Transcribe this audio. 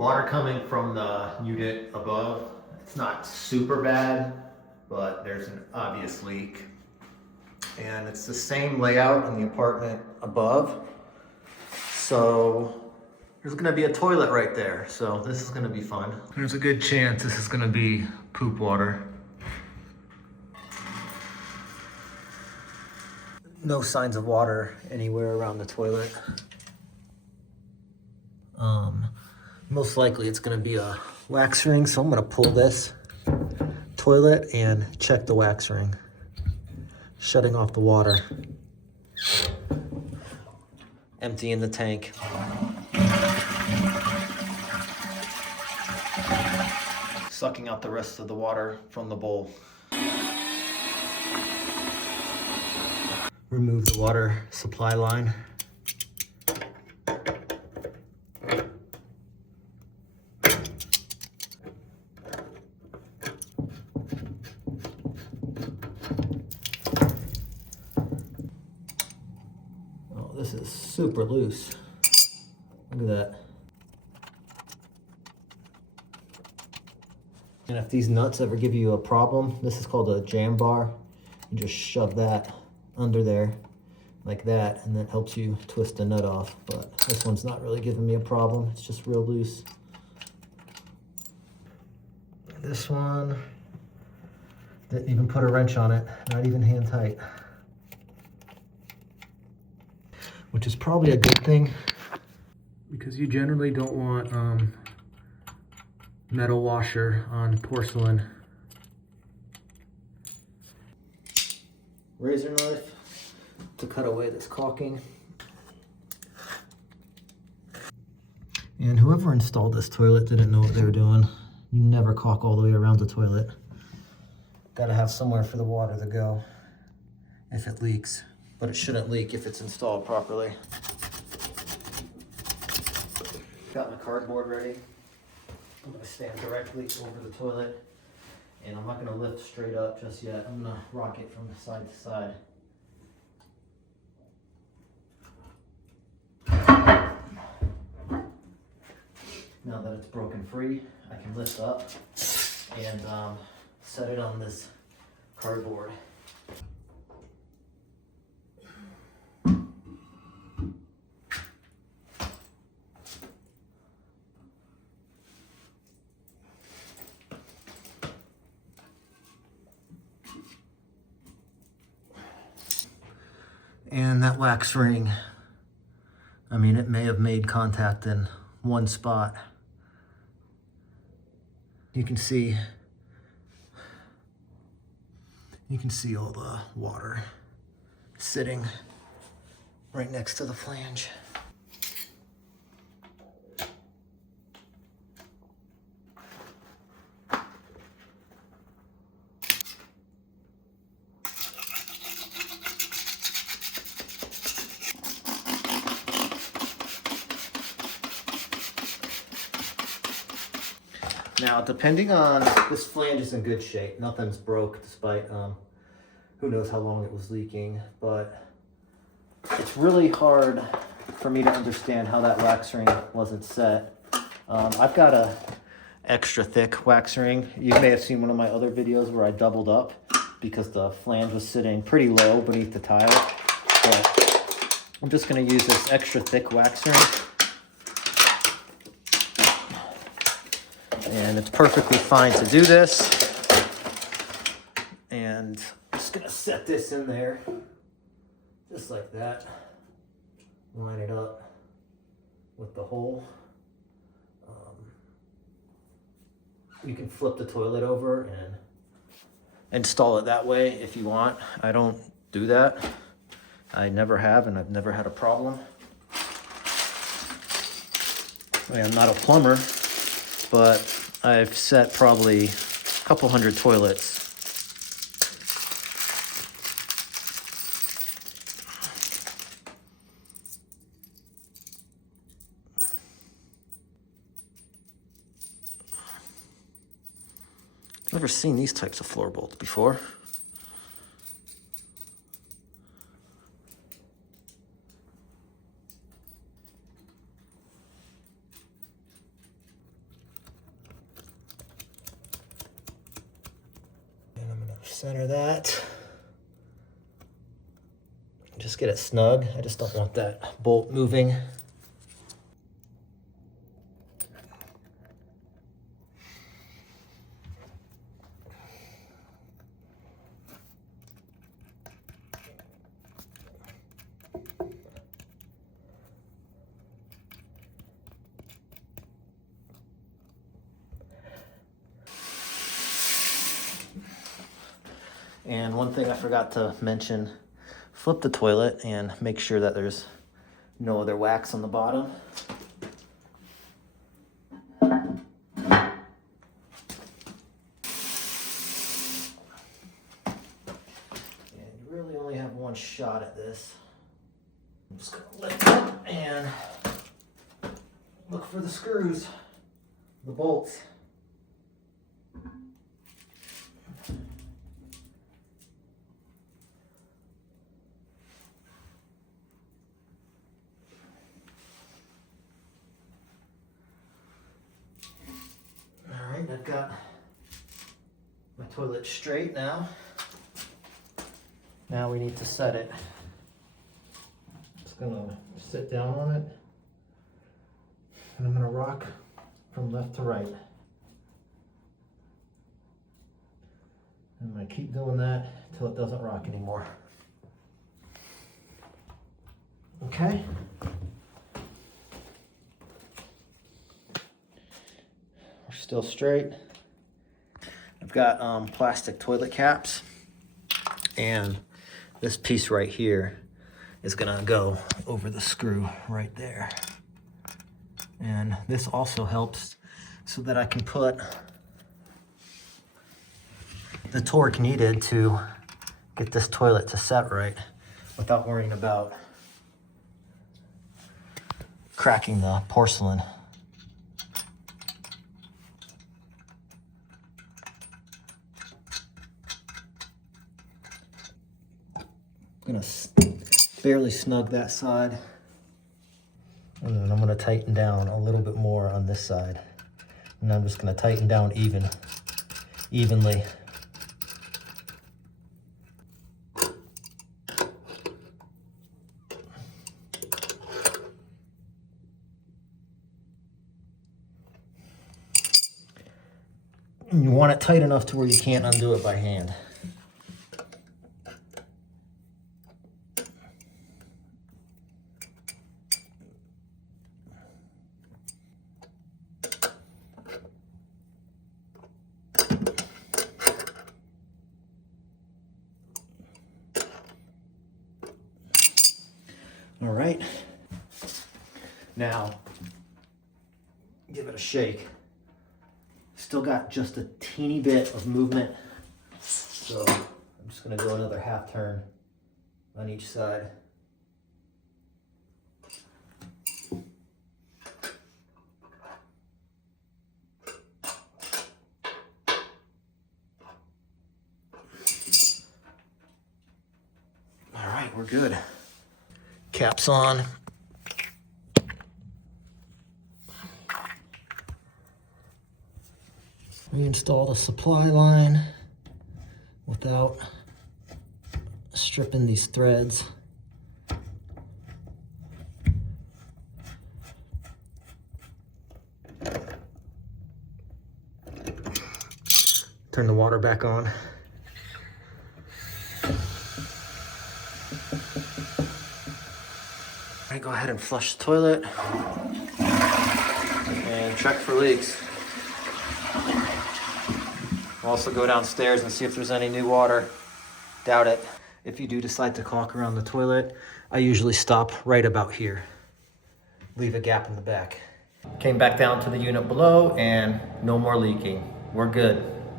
Water coming from the unit above. It's not super bad, but there's an obvious leak. And it's the same layout in the apartment above. So there's gonna be a toilet right there. So this is gonna be fun. There's a good chance this is gonna be poop water. No signs of water anywhere around the toilet. Most likely it's gonna be a wax ring, so I'm gonna pull this toilet and check the wax ring, shutting off the water, emptying the tank. Sucking out the rest of the water from the bowl. Remove the water supply line. Oh, this is super loose. Look at that. And if these nuts ever give you a problem, this is called a jam bar. You just shove that under there like that, and that helps you twist the nut off. But this one's not really giving me a problem. It's just real loose. This one, didn't even put a wrench on it, not even hand tight. Which is probably a good thing, because you generally don't want metal washer on porcelain. Razor knife to cut away this caulking. And whoever installed this toilet didn't know what they were doing. You never caulk all the way around the toilet. Gotta have somewhere for the water to go if it leaks, but it shouldn't leak if it's installed properly. Got my cardboard ready. I'm gonna stand directly over the toilet, and I'm not gonna lift straight up just yet. I'm gonna rock it from side to side. Now that it's broken free, I can lift up and set it on this cardboard. And that wax ring, I mean, it may have made contact in one spot. You can see all the water sitting right next to the flange. Now, depending on, this flange is in good shape. Nothing's broke, despite who knows how long it was leaking. But it's really hard for me to understand how that wax ring wasn't set. I've got a extra thick wax ring. You may have seen one of my other videos where I doubled up because the flange was sitting pretty low beneath the tile. But I'm just gonna use this extra thick wax ring. And it's perfectly fine to do this. And I'm just gonna set this in there, just like that. Line it up with the hole. You can flip the toilet over and install it that way if you want. I don't do that. I never have, and I've never had a problem. I mean, I'm not a plumber, but I've set probably a couple hundred toilets. I've never seen these types of floor bolts before. Center that. Just get it snug. I just don't want that bolt moving. And one thing I forgot to mention, flip the toilet and make sure that there's no other wax on the bottom. And you really only have one shot at this. I'm just gonna lift it and look for the screws, the bolts. I've got my toilet straight now. Now we need to set it. Just gonna sit down on it, and I'm gonna rock from left to right. I'm gonna keep doing that until it doesn't rock anymore. Okay. Still straight. I've got plastic toilet caps, and this piece right here is gonna go over the screw right there. And this also helps so that I can put the torque needed to get this toilet to set right without worrying about cracking the porcelain. I'm gonna barely snug that side, and then I'm gonna tighten down a little bit more on this side, and I'm just gonna tighten down evenly. And you want it tight enough to where you can't undo it by hand. All right, now give it a shake. Still got just a teeny bit of movement, so I'm just gonna go another half turn on each side. All right, we're good. Caps on. Reinstall the supply line without stripping these threads. Turn the water back on. All right, go ahead and flush the toilet and check for leaks. Also go downstairs and see if there's any new water. Doubt it. If you do decide to caulk around the toilet, I usually stop right about here. Leave a gap in the back. Came back down to the unit below and no more leaking. We're good.